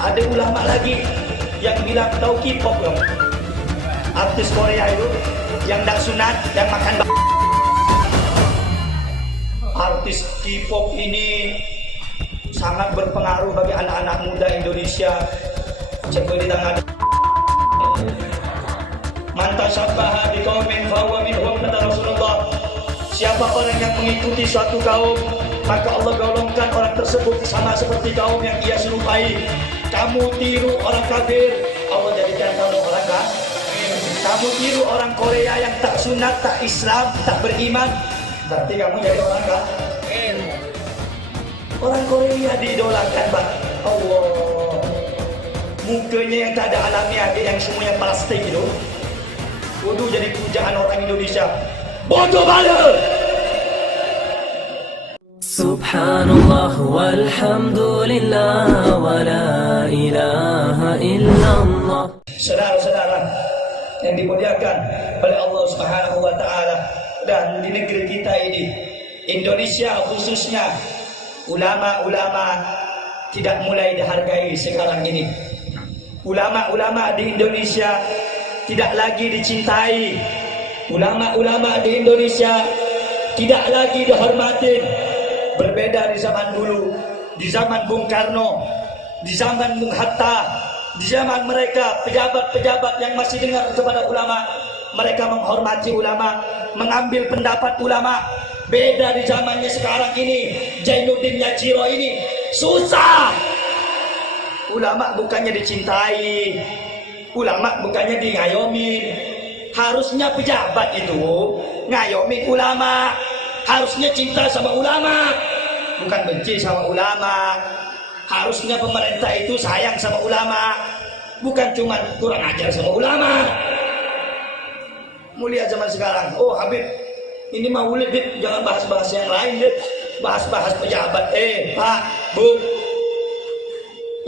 Ada ulama lagi yang bilang tahu K-pop dong. Artis Korea itu yang tak sunat, yang makan artis K-pop ini sangat berpengaruh bagi anak-anak muda Indonesia. Cek di tangan. Manta syabbaha di qaumin fahuwa minhum, kata Rasulullah. Siapa orang yang mengikuti suatu kaum, maka Allah golongkan orang tersebut sama seperti kaum yang ia serupai. Kamu tiru orang kafir, Allah jadikan kamu orang kafir. Kamu tiru orang Korea yang tak sunat, tak Islam, tak beriman, berarti kamu jadi orang kafir. Orang Korea diidolakan, Pak. Allah. Mukanya yang tak ada alamiah, yang semuanya plastik itu. Waduh, jadi pujaan orang Indonesia. Bodoh banget. Subhanallah walhamdulillah wa la ilaha illallah. Saudara-saudara yang dimuliakan oleh Allah Subhanahu wa taala, dan di negeri kita ini, Indonesia khususnya, ulama-ulama tidak mulai dihargai sekarang ini. Ulama-ulama di Indonesia tidak lagi dicintai. Ulama-ulama di Indonesia tidak lagi dihormati. Berbeda di zaman dulu, di zaman Bung Karno, di zaman Bung Hatta, di zaman mereka pejabat-pejabat yang masih dengar kepada ulama, mereka menghormati ulama, mengambil pendapat ulama. Beda di zamannya sekarang ini, Jainuddin Yajiro ini susah. Ulama bukannya dicintai, ulama bukannya ngayomin. Harusnya pejabat itu ngayomin ulama, harusnya cinta sama ulama, bukan benci sama ulama. Harusnya pemerintah itu sayang sama ulama, bukan cuma kurang ajar sama ulama. Mulia zaman sekarang, oh Habib, ini maulid, jangan bahas-bahas yang lain, bahas-bahas pejabat. Pak, Bu,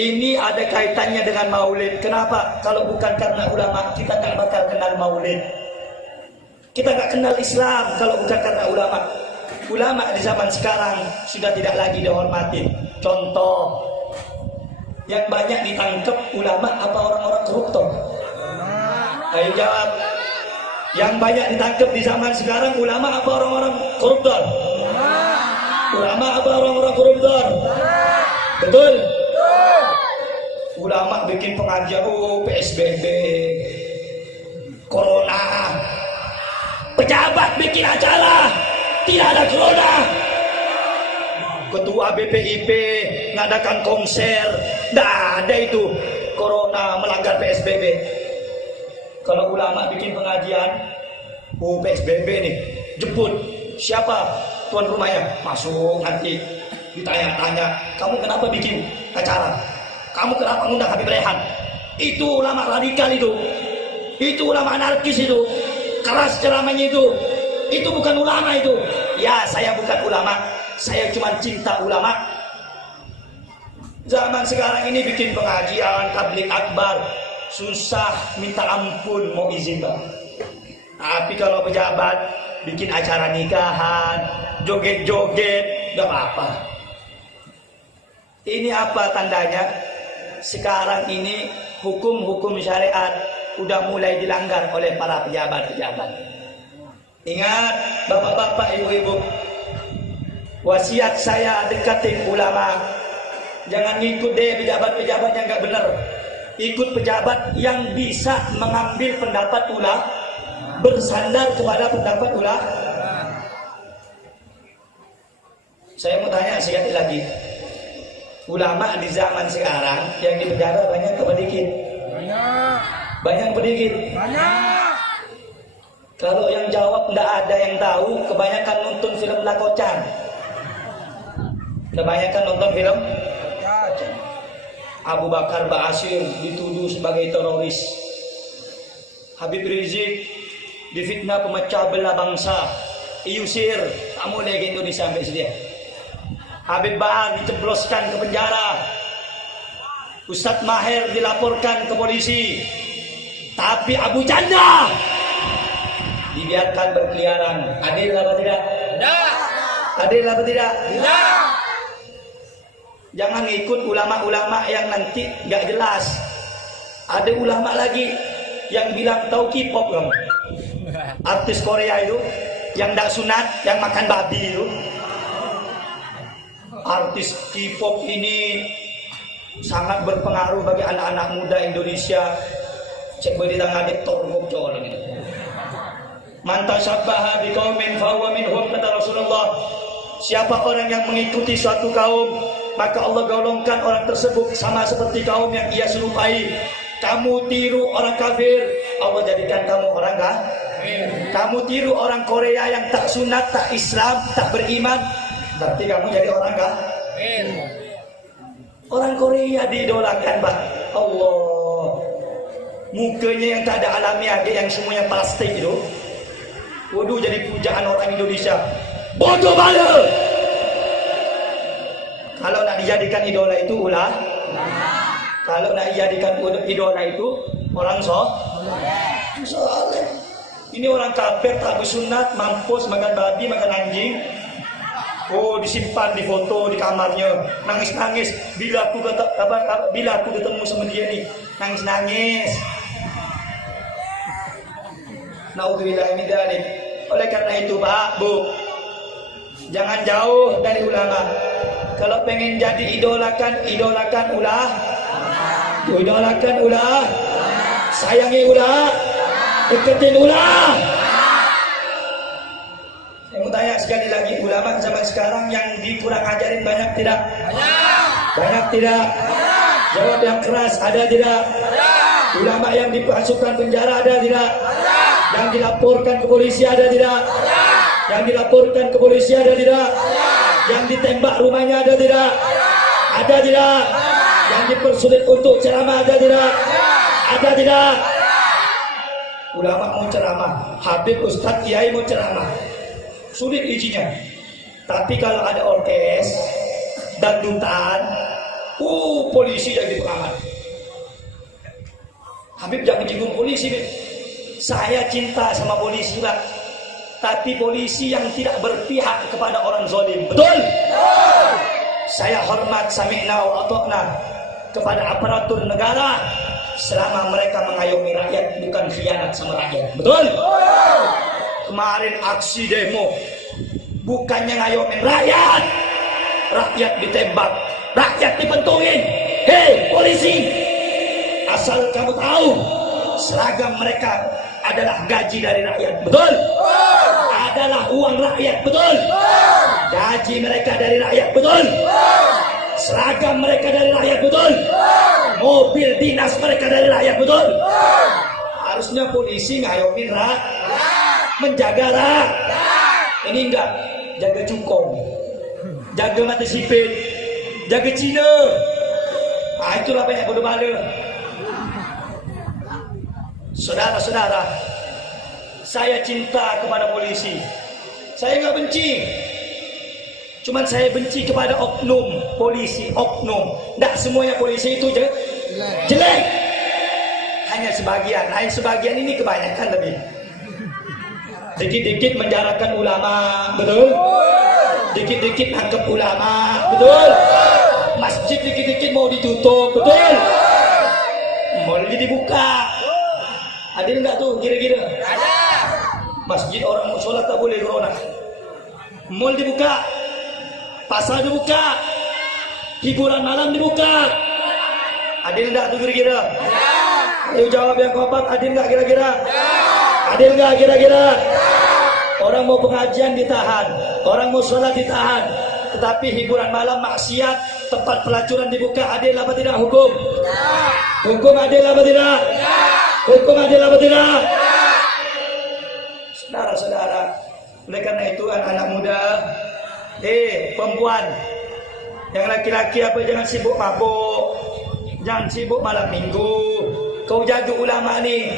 ini ada kaitannya dengan maulid. Kenapa? Kalau bukan karena ulama, kita nggak bakal kenal maulid. Kita nggak kenal Islam kalau bukan karena ulama. Ulama di zaman sekarang sudah tidak lagi dihormati. Contoh, yang banyak ditangkap ulama apa orang-orang koruptor? Ayo jawab. Yang banyak ditangkap di zaman sekarang ulama apa orang-orang koruptor? Ulama apa orang-orang koruptor? Betul? Ulama bikin pengajian, PSBB, Corona. Pejabat bikin acara, tidak ada Corona. Ketua BPIP ngadakan konser, tidak ada itu Corona, melanggar PSBB. Kalau ulama bikin pengajian, PSBB nih, jemput siapa tuan rumahnya, masuk nanti ditanya-tanya, kamu kenapa bikin acara? Kamu kenapa ngundang Habib Rehan? Itu ulama radikal itu ulama anarkis itu, keras ceramahnya itu bukan ulama itu. Ya, saya bukan ulama, saya cuma cinta ulama. Zaman sekarang ini bikin pengajian, tabligh akbar, susah minta ampun mau izin, Bang. Tapi kalau pejabat bikin acara nikahan, joget-joget, gak apa-apa. Ini apa tandanya? Sekarang ini hukum-hukum syariat udah mulai dilanggar oleh para pejabat-pejabat. Ingat, bapak-bapak, ibu-ibu, wasiat saya dekatin ulama. Jangan ngikut deh pejabat-pejabat yang gak benar. Ikut pejabat yang bisa mengambil pendapat ulama, bersandar kepada pendapat ulama. Saya mau tanya sekali lagi, ulama di zaman sekarang yang di penjara banyak apa dikit? Banyak apa dikit? Banyak. Kalau yang jawab tidak ada yang tahu, kebanyakan nonton film Lakocan. Kebanyakan nonton film Abu Bakar Ba'asyir dituduh sebagai teroris. Habib Rizik difitnah pemecah belah bangsa, diusir, kamu lagi Indonesia sampai sini. Habib Bahar dicebloskan ke penjara. Ustadz Maher dilaporkan ke polisi. Tapi Abu Janda dibiarkan berkeliaran. Adil apa tidak? Tidak. Adil apa tidak? Tidak. Jangan ikut ulama-ulama yang nanti nggak jelas. Ada ulama lagi yang bilang tahu K-pop kamu. Artis Korea itu yang nggak sunat, yang makan babi itu. Artis K-pop ini sangat berpengaruh bagi anak-anak muda Indonesia. Cek beri tangan ditorgok jol ini. Manta syabbaha biqaumin fahuwa minhum, kata Rasulullah. Siapa orang yang mengikuti suatu kaum, maka Allah golongkan orang tersebut sama seperti kaum yang ia serupai. Kamu tiru orang kafir, Allah jadikan kamu orang kafir. Kamu tiru orang Korea yang tak sunat, tak Islam, tak beriman, berarti kamu jadi orang kafir. Orang Korea diidolakan, Pak. Allah. Mukanya yang tak ada alamiah, yang semuanya plastik itu. Waduh, jadi pujaan orang Indonesia. Bodoh bala. Kalau nak dijadikan idola itu ulah. Kalau nak dijadikan idola itu orang soleh. Ini orang kafir tak bersunat, mampus, makan babi, makan anjing. Oh, disimpan di foto di kamarnya, nangis-nangis. Bila aku ketemu sama dia nih, nangis-nangis. Naudzubillah min dzalik. Oleh karena itu, Pak, Bu, jangan jauh dari ulama. Kalau pengen jadi idolakan ulah. Idolakan ulah. Sayangi ulah. Deketin ulah. Saya mau tanya sekali lagi, ulama zaman sekarang yang dikurang ajarin banyak tidak? Banyak tidak? Jawab yang keras, ada tidak? Ulama yang dimasukkan penjara ada tidak? Yang dilaporkan ke polisi ada tidak? Yang dilaporkan ke polisi ada tidak? Yang ditembak rumahnya ada tidak? Ada tidak? Yang dipersulit untuk ceramah ada tidak? Ada tidak? Ulama mau ceramah, Habib, Ustadz, Kiai mau ceramah, sulit izinnya. Tapi kalau ada orkes, dangdutan, polisi jadi pengaman. Habib jangan jenguk polisi, Bib. Saya cinta sama polisi, Pak. Tapi polisi yang tidak berpihak kepada orang zalim. Betul? Saya hormat sami'na wa ata'na kepada aparatur negara selama mereka mengayomi rakyat, bukan khianat sama rakyat. Betul? Kemarin aksi demo bukannya ngayomin rakyat. Rakyat ditembak, rakyat dipentungin. Hei polisi, asal kamu tahu, seragam mereka adalah gaji dari rakyat. Betul? Adalah uang rakyat. Betul? Gaji mereka dari rakyat. Betul? Seragam mereka dari rakyat. Betul? Mobil dinas mereka dari rakyat. Betul? Harusnya polisi ngayomin rakyat, menjaga rakyat. Ini enggak, jaga cukong, jaga mati sipit, jaga Cina. Itulah banyak bodoh bala. Saudara-saudara, saya cinta kepada polisi. Saya nggak benci. Cuman saya benci kepada oknum polisi, oknum. Tidak semuanya polisi itu jelek. Hanya sebagian. Hanya sebagian ini kebanyakan lebih. Dikit-dikit menjarakan ulama, betul? Dikit-dikit nangkep ulama, betul? Masjid dikit-dikit mau ditutup, betul? Mau dibuka. Adil enggak tuh kira-kira? Ada. Masjid orang mau sholat tak boleh corona. Mall dibuka, pasar dibuka, hiburan malam dibuka. Adil enggak tuh kira-kira? Ada. Ayo jawab yang kompak. Adil enggak kira-kira? Ada. Adil enggak kira-kira? Ada. Orang mau pengajian ditahan, orang mau sholat ditahan, tetapi hiburan malam maksiat, tempat pelacuran dibuka. Adil apa tidak hukum? Hukum adil apa tidak? Hukum adil apa tidak? Saudara-saudara, oleh karena itu anak-anak muda, perempuan, yang laki-laki apa jangan sibuk mabuk, jangan sibuk malam minggu. Kau jaga ulama nih.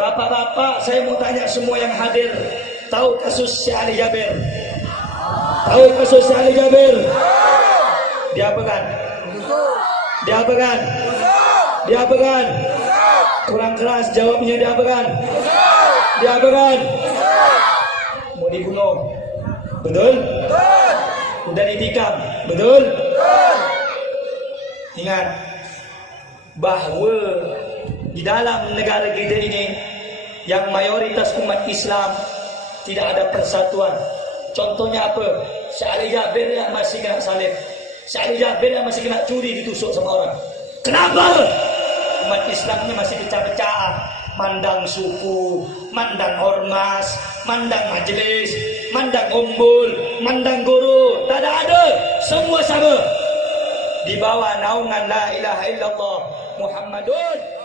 Bapak-bapak, saya mau tanya semua yang hadir, tahu kasus si Ali Jabir? Tahu kasus si Ali Jabir? Diapakan? Diapakan? Diapakan? Kurang keras jawabnya, diapakan? Diapakan? Mau dibunuh. Betul? udah ditikam, betul? Ingat bahawa di dalam negara kita ini yang mayoritas umat Islam tidak ada persatuan. Contohnya apa? Syekh Ali Jabir yang masih kena salib, Syekh Ali Jabir yang masih kena curi, ditusuk sama orang. Kenapa? Umat Islamnya masih pecah-pecah, mandang suku, mandang ormas, mandang majelis, mandang umbul, mandang guru. Tak ada, semua sama di bawah naungan la ilaha illallah Muhammadun